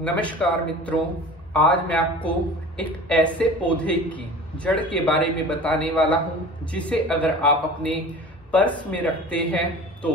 नमस्कार मित्रों, आज मैं आपको एक ऐसे पौधे की जड़ के बारे में बताने वाला हूं जिसे अगर आप अपने पर्स में रखते हैं तो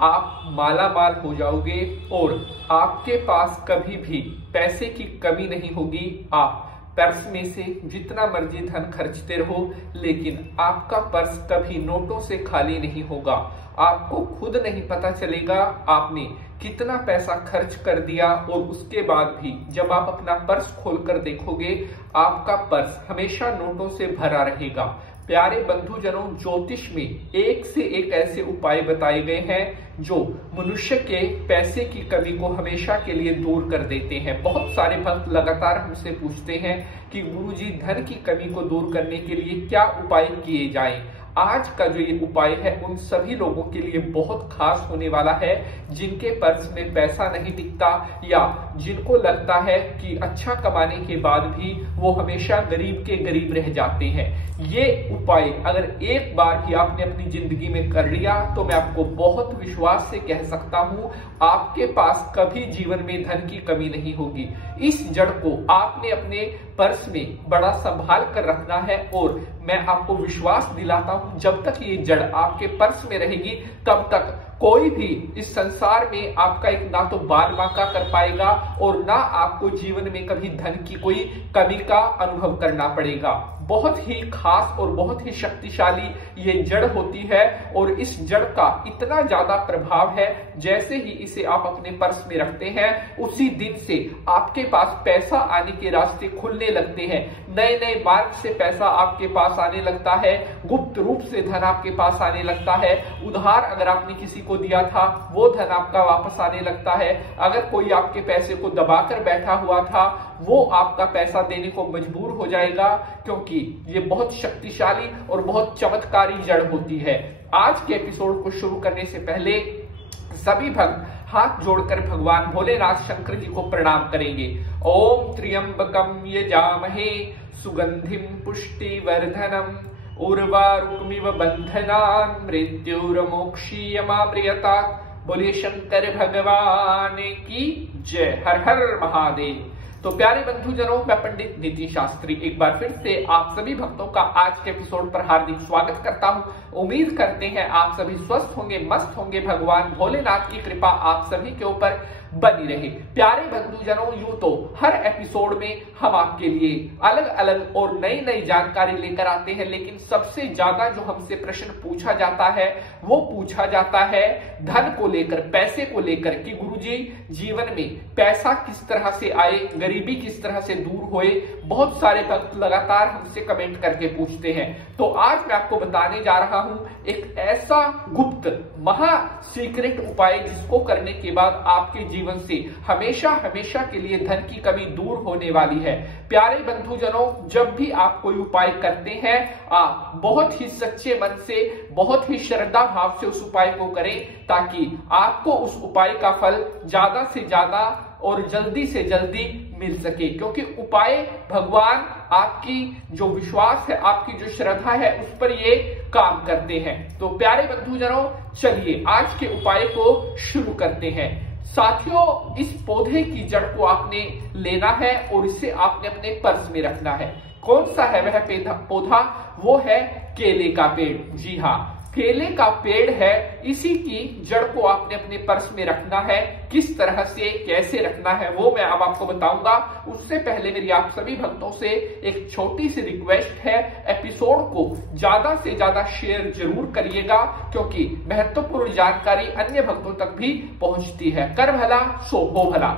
आप माला माल हो जाओगे और आपके पास कभी भी पैसे की कमी नहीं होगी। आप पर्स में से जितना मर्जी धन खर्चते रहो लेकिन आपका पर्स कभी नोटों से खाली नहीं होगा। आपको खुद नहीं पता चलेगा आपने कितना पैसा खर्च कर दिया और उसके बाद भी जब आप अपना पर्स खोलकर देखोगे आपका पर्स हमेशा नोटों से भरा रहेगा। प्यारे बंधुजनों, ज्योतिष में एक से एक ऐसे उपाय बताए गए हैं जो मनुष्य के पैसे की कमी को हमेशा के लिए दूर कर देते हैं। बहुत सारे भक्त लगातार हमसे पूछते हैं कि गुरुजी, धन की कमी को दूर करने के लिए क्या उपाय किए जाएं। आज का जो ये उपाय है उन सभी लोगों के लिए बहुत खास होने वाला है जिनके पर्स में पैसा नहीं दिखता या जिनको लगता है कि अच्छा कमाने के बाद भी वो हमेशा गरीब के गरीब रह जाते हैं। ये उपाय अगर एक बार भी आपने अपनी जिंदगी में कर लिया तो मैं आपको बहुत विश्वास से कह सकता हूँ आपके पास कभी जीवन में धन की कमी नहीं होगी। इस जड़ को आपने अपने पर्स में बड़ा संभाल कर रखना है और मैं आपको विश्वास दिलाता हूं जब तक ये जड़ आपके पर्स में रहेगी तब तक कोई भी इस संसार में आपका एक ना तो बाल बांका कर पाएगा और ना आपको जीवन में कभी धन की कोई कमी का अनुभव करना पड़ेगा। बहुत ही खास और बहुत ही शक्तिशाली ये जड़ होती है और इस जड़ का इतना ज्यादा प्रभाव है जैसे ही इसे आप अपने पर्स में रखते हैं उसी दिन से आपके पास पैसा आने के रास्ते खुलने लगते हैं। नए नए मार्ग से पैसा आपके पास आने लगता है, गुप्त रूप से धन आपके पास आने लगता है। उधार अगर आपने किसी को दिया था वो धन आपका वापस आने लगता है। अगर कोई आपके पैसे को दबाकर बैठा हुआ था वो आपका पैसा देने को मजबूर हो जाएगा, क्योंकि ये बहुत शक्तिशाली और बहुत चमत्कारी जड़ होती है। आज के एपिसोड को शुरू करने से पहले सभी भक्त हाथ जोड़कर भगवान भोलेनाथ शंकर जी को प्रणाम करेंगे। ओम त्र्यंबकम यजामहे सुगंधिम पुष्टिवर्धनम उर्वारुकमिव बंधनान् मृत्युर्मोक्षीयमामृतात्। बोलिए शंकर भगवान की जय। हर हर महादेव। तो प्यारे बंधुजनों, मैं पंडित नितिन शास्त्री एक बार फिर से आप सभी भक्तों का आज के एपिसोड पर हार्दिक स्वागत करता हूं। उम्मीद करते हैं आप सभी स्वस्थ होंगे, मस्त होंगे। भगवान भोलेनाथ की कृपा आप सभी के ऊपर बनी रहे। प्यारे बंधुजनों, यूं तो हर एपिसोड में हम आपके लिए अलग अलग और नई नई जानकारी लेकर आते हैं, लेकिन सबसे ज्यादा जो हमसे प्रश्न पूछा जाता है वो पूछा जाता है धन को लेकर, पैसे को लेकर कि गुरुजी जीवन में पैसा किस तरह से आए, गरीबी किस तरह से दूर होए। बहुत सारे भक्त लगातार हमसे कमेंट करके पूछते हैं। तो आज मैं आपको बताने जा रहा हूं एक ऐसा गुप्त महा सीक्रेट उपाय जिसको करने के बाद आपके जीवन से हमेशा हमेशा के लिए धन की कमी दूर होने वाली है। प्यारे बंधुजनों, जब भी आप कोई उपाय करते हैं आप बहुत ही सच्चे मन से, बहुत ही श्रद्धा भाव से उस उपाय को करें ताकि आपको उस उपाय का फल ज्यादा से ज्यादा और जल्दी से जल्दी मिल सके, क्योंकि उपाय भगवान आपकी जो विश्वास है, आपकी जो श्रद्धा है उस पर ये काम करते हैं। तो प्यारे बंधुजनों, चलिए आज के उपाय को शुरू करते हैं। साथियों, इस पौधे की जड़ को आपने लेना है और इसे आपने अपने पर्स में रखना है। कौन सा है वह पौधा? वो है केले का पेड़। जी हाँ, केले का पेड़ है। इसी की जड़ को आपने अपने पर्स में रखना है। किस तरह से, कैसे रखना है वो मैं अब आपको बताऊंगा। उससे पहले मेरी आप सभी भक्तों से एक छोटी सी रिक्वेस्ट है, एपिसोड को ज्यादा से ज्यादा शेयर जरूर करिएगा क्योंकि महत्वपूर्ण जानकारी अन्य भक्तों तक भी पहुंचती है। कर भला सो हो भला।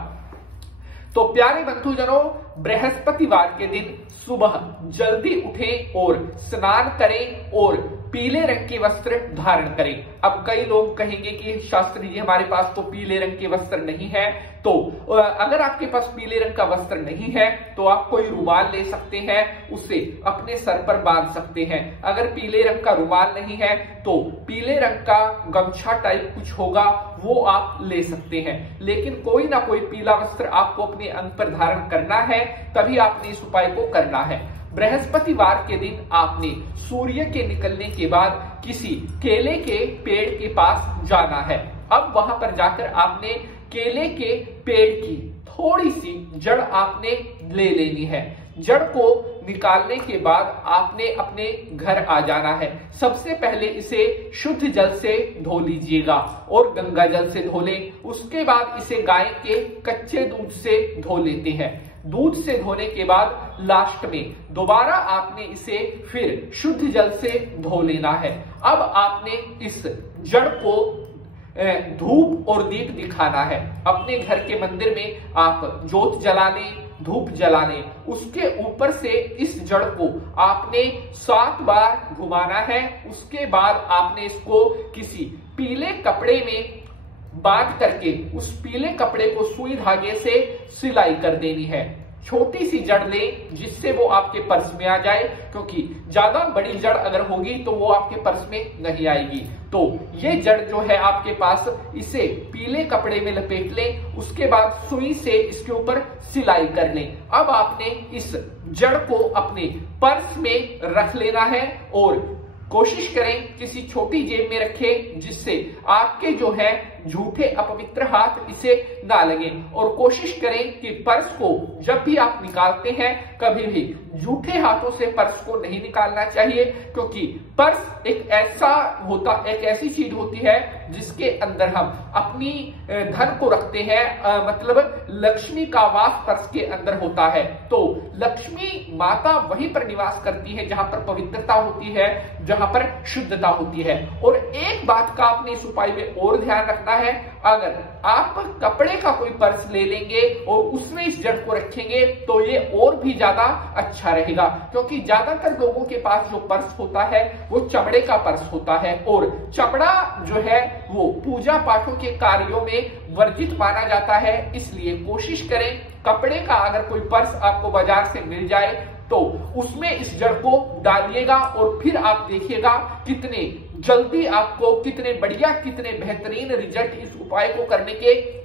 तो प्यारे बंधुजनों, बृहस्पतिवार के दिन सुबह जल्दी उठें और स्नान करें और पीले रंग के वस्त्र धारण करें। अब कई लोग कहेंगे कि शास्त्री जी हमारे पास तो पीले रंग के वस्त्र नहीं है। तो अगर आपके पास पीले रंग का वस्त्र नहीं है तो आप कोई रुमाल ले सकते हैं, उसे अपने सर पर बांध सकते हैं। अगर पीले रंग का रुमाल नहीं है तो पीले रंग का गमछा टाइप कुछ होगा वो आप ले सकते हैं, लेकिन कोई ना कोई पीला वस्त्र आपको अपने अंग पर धारण करना है, तभी आपने इस उपाय को करना है। बृहस्पतिवार के दिन आपने सूर्य के निकलने के बाद किसी केले के पेड़ के पास जाना है। अब वहां पर जाकर आपने केले के पेड़ की थोड़ी सी जड़ आपने ले लेनी है। जड़ को निकालने के बाद आपने अपने घर आ जाना है। सबसे पहले इसे शुद्ध जल से धो लीजिएगा और गंगा जल से धो लें। उसके बाद इसे गाय के कच्चे दूध से धो लेते हैं। दूध से धोने के बाद लास्ट में दोबारा आपने इसे फिर शुद्ध जल से धो लेना है। अब आपने इस जड़ को धूप और दीप दिखाना है। अपने घर के मंदिर में आप जोत जला लें, धूप जला लें। उसके ऊपर से इस जड़ को आपने 7 बार घुमाना है। उसके बाद आपने इसको किसी पीले कपड़े में बांध करके उस पीले कपड़े को सुई धागे से सिलाई कर देनी है। छोटी सी जड़ लें जिससे वो आपके पर्स में आ जाए, क्योंकि ज्यादा बड़ी जड़ अगर होगी तो वो आपके पर्स में नहीं आएगी। तो ये जड़ जो है आपके पास, इसे पीले कपड़े में लपेट लें। उसके बाद सुई से इसके ऊपर सिलाई कर लें। अब आपने इस जड़ को अपने पर्स में रख लेना है और कोशिश करें किसी छोटी जेब में रखें जिससे आपके जो है झूठे अपवित्र हाथ इसे ना लगे। और कोशिश करें कि पर्स को जब भी आप निकालते हैं कभी भी झूठे हाथों से पर्स को नहीं निकालना चाहिए, क्योंकि पर्स एक ऐसी चीज होती है जिसके अंदर हम अपनी धन को रखते हैं। मतलब लक्ष्मी का वास पर्स के अंदर होता है। तो लक्ष्मी माता वहीं पर निवास करती है जहां पर पवित्रता होती है, जहां पर शुद्धता होती है। और एक बात का आपने इस उपाय में और ध्यान रखना है, अगर आप कपड़े का कोई पर्स ले लेंगे और उसमें इस जड़ को रखेंगे तो ये और भी ज्यादा अच्छा रहेगा, क्योंकि ज्यादातर लोगों के पास जो पर्स होता है वो चमड़े का पर्स होता है और चमड़ा जो है वो पूजा पाठों के कार्यों में वर्जित माना जाता है। इसलिए कोशिश करें कपड़े का अगर कोई पर्स आपको बाजार से मिल जाए तो उसमें इस जड़ को डालिएगा और फिर आप देखिएगा कितने जल्दी आपको कितने बढ़िया कितने बेहतरीन रिजल्ट इस उपाय को करने के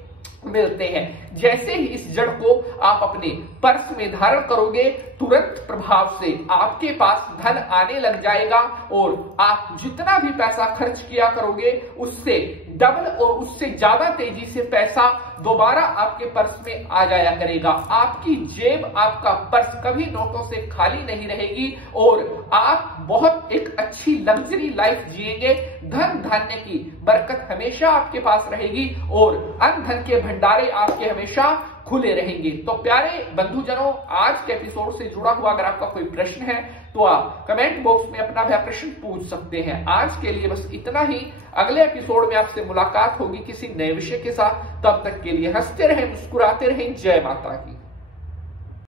मिलते हैं। जैसे ही इस जड़ को आप अपने पर्स में धारण करोगे तुरंत प्रभाव से आपके पास धन आने लग जाएगा और आप जितना भी पैसा खर्च किया करोगे उससे डबल और उससे ज्यादा तेजी से पैसा दोबारा आपके पर्स में आ जाया करेगा। आपकी जेब, आपका पर्स कभी नोटों से खाली नहीं रहेगी और आप बहुत एक अच्छी लग्जरी लाइफ जिएंगे। धन धान्य की बरकत हमेशा आपके पास रहेगी और अन्न धन के भंडारे आपके हमेशा खुले रहेंगे। तो प्यारे बंधुजनों, आज के एपिसोड से जुड़ा हुआ अगर आपका कोई प्रश्न है तो आप कमेंट बॉक्स में अपना भी प्रश्न पूछ सकते हैं। आज के लिए बस इतना ही। अगले एपिसोड में आपसे मुलाकात होगी किसी नए विषय के साथ। तब तक के लिए हंसते रहें, मुस्कुराते रहें। जय माता की।